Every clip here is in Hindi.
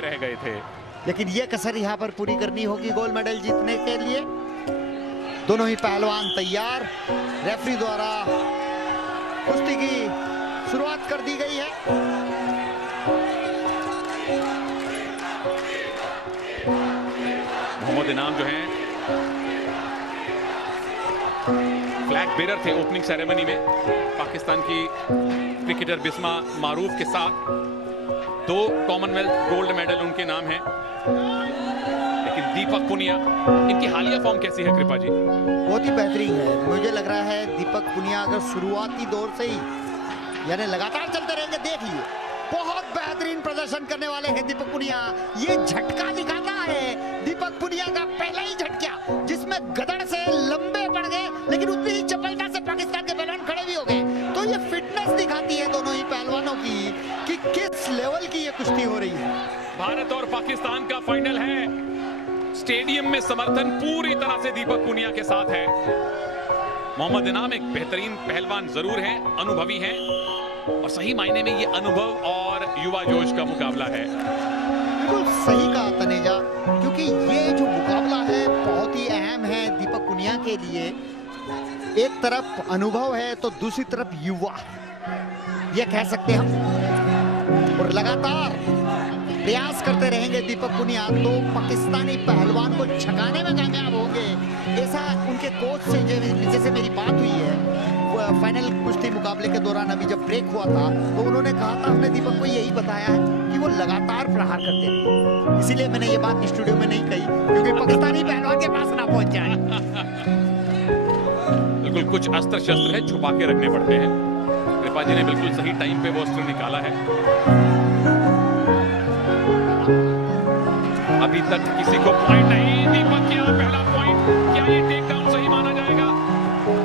रह गए थे। लेकिन ये कसर यहाँ पर पूरी करनी होगी गोल्ड मेडल जीतने के लिए। दोनों ही पहलवान तैयार। रेफरी द्वारा कुश्ती की शुरुआत कर दी गई है। मोहम्मद इनाम जो हैं फ्लैग बेरर थे ओपनिंग सेरेमनी में। पाकिस्तान की क्रिकेटर बिस्मा मारूफ के साथ 2 कॉमनवेल्थ गोल्ड मेडल उनके नाम हैं। लेकिन दीपक पुनिया, इनकी हालिया फॉर्म कैसी है कृपा जी? बहुत ही बेहतरीन है। मुझे लग रहा है दीपक पुनिया अगर शुरुआती दौर से ही यानी लगातार चलते रहेंगे, देख लिए बहुत बेहतरीन प्रदर्शन करने वाले हैं दीपक पुनिया। ये झटका दिखाता है दीपक पुनिया का पहला ही झटका, जिसमें गदड़ से लंबे पड़ गए, लेकिन उतनी ही चपलता से पाकिस्तान के पहलवान खड़े भी हो गए। तो ये फिटनेस दिखाती है दोनों ही पहलवानों की कि किस लेवल की ये कुश्ती हो रही है। भारत और पाकिस्तान का फाइनल है। स्टेडियम में समर्थन पूरी तरह से दीपक पुनिया के साथ है। मोहम्मद इनाम एक बेहतरीन पहलवान जरूर हैं, अनुभवी हैं, और सही मायने में ये अनुभव और युवा जोश का मुकाबला है। बिल्कुल सही कहा तनेजा, क्योंकि ये जो मुकाबला है बहुत ही अहम है दीपक पुनिया के लिए। एक तरफ अनुभव है तो दूसरी तरफ युवा, ये कह सकते हैं हम। और लगातार प्रयास करते रहेंगे दीपक पुनिया तो पाकिस्तानी पहलवान को छकाने में कामयाब होंगे, ऐसा उनके कोच से जैसे मेरी बात हुई है फाइनल कुश्ती मुकाबले के दौरान। अभी जब ब्रेक हुआ था तो उन्होंने कहा था, हमने दीपक को यही बताया है कि वो लगातार प्रहार करते रहे। इसीलिए मैंने ये बात स्टूडियो में नहीं कही, क्योंकि पाकिस्तानी पहलवान के पास ना पहुंच जाए। बिल्कुल कुछ अस्त्र शस्त्र है, छुपा के रखने पड़ते हैं। कृपा जी ने बिल्कुल सही टाइम पे वो अस्त्र निकाला है। अभी तक किसी को पॉइंट नहीं। दीपक क्या पहला पॉइंट, क्या ये टेक डाउन सही माना जाएगा?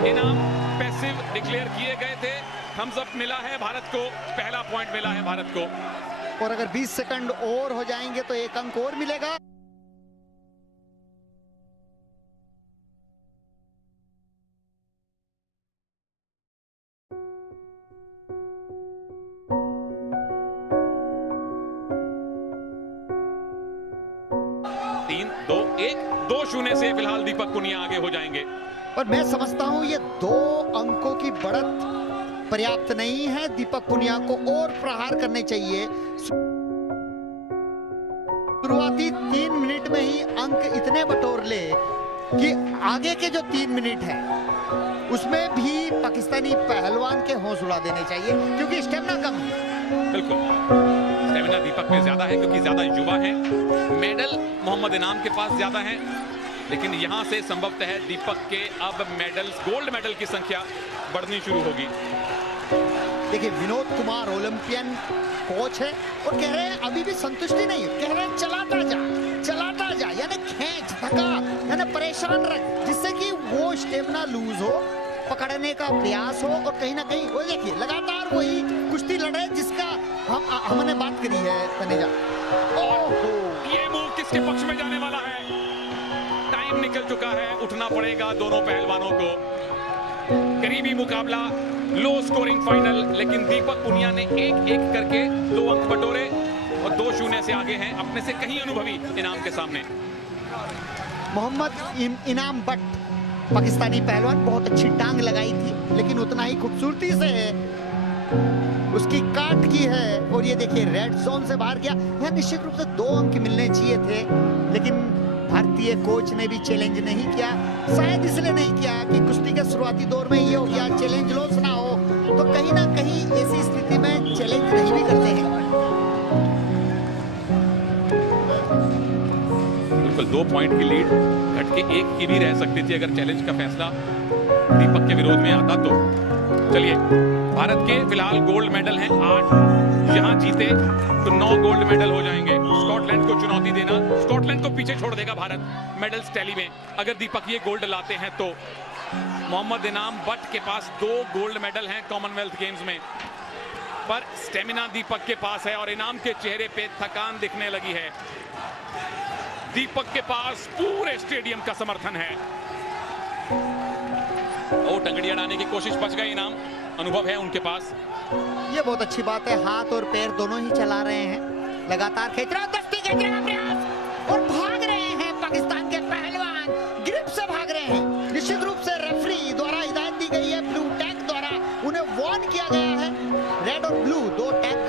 इनाम पैसिव डिक्लेयर किए गए थे, थम्स अप मिला है भारत को, पहला पॉइंट मिला है भारत को। और अगर 20 सेकंड और हो जाएंगे तो 1 अंक और मिलेगा। तीन, 2, 1, 2-0 से फिलहाल दीपक पुनिया आगे हो जाएंगे। और मैं समझता हूं ये 2 अंकों की बढ़त पर्याप्त नहीं है। दीपक पुनिया को और प्रहार करने चाहिए। शुरुआती 3 मिनट में ही अंक इतने बटोर ले कि आगे के जो 3 मिनट है उसमें भी पाकिस्तानी पहलवान के होश उड़ा देने चाहिए, क्योंकि स्टेमिना कम है। बिल्कुल स्टेमिना दीपक में ज्यादा है, क्योंकि ज्यादा युवा है। मेडल मोहम्मद इनाम के पास ज्यादा है, लेकिन यहां से संभवतः है दीपक के अब मेडल्स, गोल्ड मेडल की संख्या बढ़नी शुरू होगी। देखिए विनोद कुमार ओलंपियन कोच है और कह रहे हैं अभी भी संतुष्टि नहीं है, कह रहे हैं चलाता जा, यानी खींच, थका, यानी परेशान रख, जिससे कि वो स्टेमिना लूज हो, पकड़ने का प्रयास हो, और कहीं ना कहीं वो देखिए लगातार वही कुश्ती लड़े जिसका हमने बात करी है तनेजा। ओहो, ये मूव किसके पक्ष में जाने वाला है? टाइम निकल चुका है, उठना पड़ेगा दोनों पहलवानों को। करीबी मुकाबला, लो स्कोरिंग फाइनल, लेकिन दीपक पुनिया ने एक करके 2 अंक बटोरे और 2-0 से आगे हैं अपने से कहीं अनुभवी इनाम के सामने। मोहम्मद इनाम बट पाकिस्तानी पहलवान, बहुत अच्छी टांग लगाई थी, लेकिन उतना ही खूबसूरती से उसकी काट की है। और ये देखिए रेड जोन से बाहर गया। यह निश्चित रूप से 2 अंक मिलने चाहिए थे, लेकिन भारतीय कोच ने भी चैलेंज नहीं किया। शायद इसलिए नहीं किया कि कुश्ती के शुरुआती दौर में ये हो गया चैलेंज लॉस ना हो, तो कहीं ना कहीं ऐसी स्थिति में चैलेंज नहीं भी करते हैं। बिल्कुल 2 पॉइंट की लीड घट के 1 की भी रह सकती थी अगर चैलेंज का फैसला दीपक के विरोध में आता तो। चलिए, भारत के फिलहाल गोल्ड मेडल हैं 8, यहां जीते तो 9 गोल्ड मेडल हो जाएंगे। स्कॉटलैंड को चुनौती देना, स्कॉटलैंड को पीछे छोड़ देगा भारत मेडल्स टैली में अगर दीपक ये गोल्ड लाते हैं तो। मोहम्मद इनाम बट के पास 2 गोल्ड मेडल हैं कॉमनवेल्थ गेम्स में, पर स्टेमिना दीपक के पास है और इनाम के चेहरे पे थकान दिखने लगी है। दीपक के पास पूरे स्टेडियम का समर्थन है। और टंगड़ी अड़ाने की कोशिश, बच गए इनाम, अनुभव है उनके पास। ये बहुत अच्छी बात है, हाथ और पैर दोनों ही चला रहे हैं, लगातार खींच रहा है। खींचने का प्रयास और भाग रहे हैं पाकिस्तान के पहलवान, ग्रिप से भाग रहे हैं। निश्चित रूप से रेफरी द्वारा हिदायत दी गई है, ब्लू टैग द्वारा उन्हें वार्न किया गया है। रेड और ब्लू दो टैग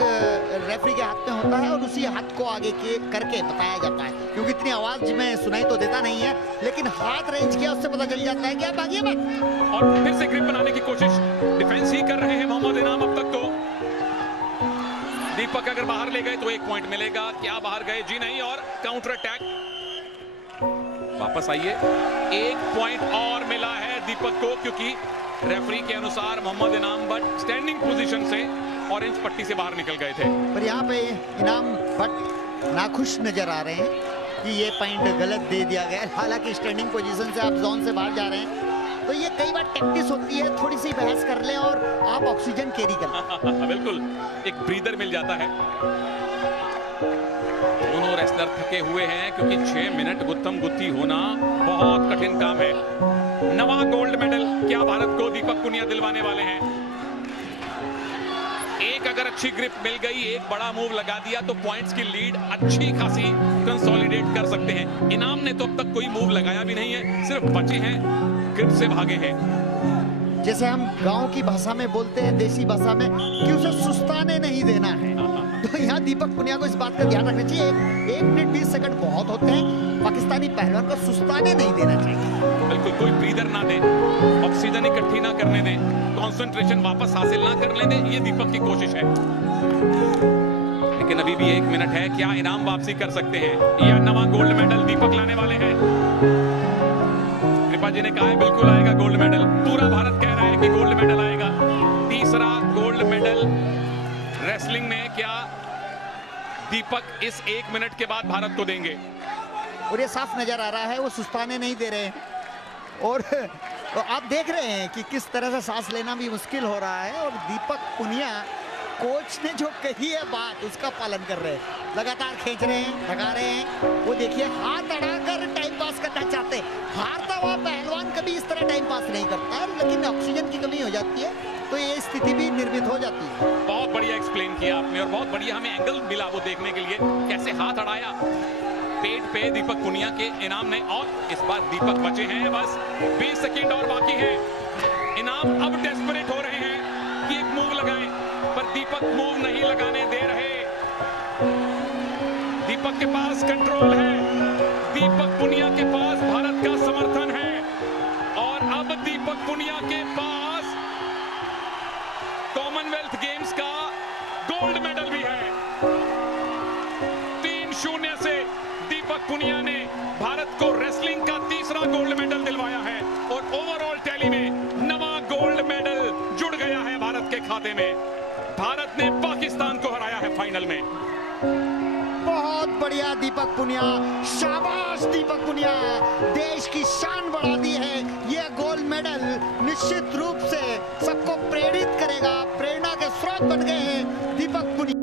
रेफरी के हाथ में होता है और उसी हाथ को आगे करके बताया जाता है, क्योंकि इतनी आवाज में सुनाई तो देता नहीं है, लेकिन हाथ रेंज किया उससे पता चल जाता है कि आप भागिए मत। और फिर से ग्रिप बनाने की कोशिश, डिफेंस ही कर रहे हैं मोहम्मद इनाम अब तक तो। दीपक अगर बाहर ले गए तो 1 पॉइंट मिलेगा, क्या बाहर गए? जी नहीं, और काउंटर अटैक। वापस आइए, 1 पॉइंट और मिला है दीपक को, क्योंकि रेफरी के अनुसार मोहम्मद इनाम बट स्टैंडिंग पोजीशन से ऑरेंज पट्टी से बाहर निकल गए थे। पर यहाँ पे इनाम बट नाखुश नजर आ रहे हैं कि ये पॉइंट गलत दे दिया गया। हालांकि स्टैंडिंग पोजीशन से आप जोन से बाहर जा रहे हैं, तो ये कई बार टैक्टिस होती है, थोड़ी सी बहस कर लें और आप ऑक्सीजन कैरी कर लें। बिल्कुल, एक ब्रीदर मिल जाता है। दोनों रेसलर थके हुए हैं, क्योंकि 6 मिनट गुत्थम गुत्थी होना बहुत कठिन काम है। नवा गोल्ड मेडल क्या भारत को दीपक पुनिया दिलवाने वाले हैं? एक अगर अच्छी ग्रिप मिल गई, एक बड़ा मूव लगा दिया, तो पॉइंट्स की लीड अच्छी खासी कंसोलिडेट कर सकते हैं। इनाम ने तो अब तक कोई मूव लगाया भी नहीं है, सिर्फ बचे हैं, ग्रिप से भागे हैं। जैसे हम गांव की भाषा में बोलते हैं, देसी भाषा में, कि उसे सुस्ताने नहीं देना है। तो यहाँ दीपक पुनिया को इस बात का ध्यान रखना चाहिए। 1 मिनट 20 सेकंड बहुत होते हैं, पाकिस्तानी पहलवान को सुस्ताने नहीं देना चाहिए। बिल्कुल, कोई ब्रीदर ना दे, ऑक्सीजन इकट्ठी ना करने दें, कंसंट्रेशन वापस हासिल ना करने दें, ये दीपक की कोशिश है। लेकिन अभी भी 1 मिनट है, क्या इनाम वापसी कर सकते हैं या नवा गोल्ड मेडल दीपक लाने वाले हैं? कृपा जी ने कहा है बिल्कुल आएगा गोल्ड मेडल, पूरा भारत कह रहा है कि गोल्ड मेडल आएगा। तीसरा गोल्ड मेडल रेसलिंग में क्या दीपक इस 1 मिनट के बाद भारत को देंगे? और ये साफ नजर आ रहा है वो सुस्ताने नहीं दे रहे हैं। और तो आप देख रहे हैं कि किस तरह से सांस लेना भी मुश्किल हो रहा है, और दीपक पुनिया कोच ने जो कही है बात, उसका पालन कर रहे हैं। लगातार खींच रहे हैं, थका रहे हैं। वो देखिए, हाथ अड़ाकर टाइम पास करना चाहते हैं। हारता हुआ पहलवान कभी इस तरह टाइम पास नहीं करता, लेकिन ऑक्सीजन की कमी हो जाती है, तो ये स्थिति भी निर्मित हो जाती है। बहुत बढ़िया एक्सप्लेन किया आपने, और बहुत बढ़िया हमें एंगल मिला वो देखने के लिए, कैसे हाथ अड़ाया पेट पे दीपक पुनिया के इनाम ने। और इस बार दीपक बचे हैं, बस 20 सेकंड और बाकी है। इनाम अब डेस्परेट हो रहे हैं कि एक मूव लगाएं, पर दीपक मूव नहीं लगाने दे रहे। दीपक के पास कंट्रोल है, दीपक पुनिया के पास भारत का समर्थन है, और अब दीपक पुनिया के पास कॉमनवेल्थ गेम्स का गोल्ड मेडल भी है। 3-0 से दीपक पुनिया ने भारत को रेसलिंग का तीसरा गोल्ड मेडल दिलवाया है, और ओवरऑल टैली में नवा गोल्ड मेडल जुड़ गया है भारत के खाते में। भारत ने पाकिस्तान को हराया है फाइनल में। बहुत बढ़िया दीपक पुनिया, शाबाश दीपक पुनिया, देश की शान बढ़ा दी है। यह गोल्ड मेडल निश्चित रूप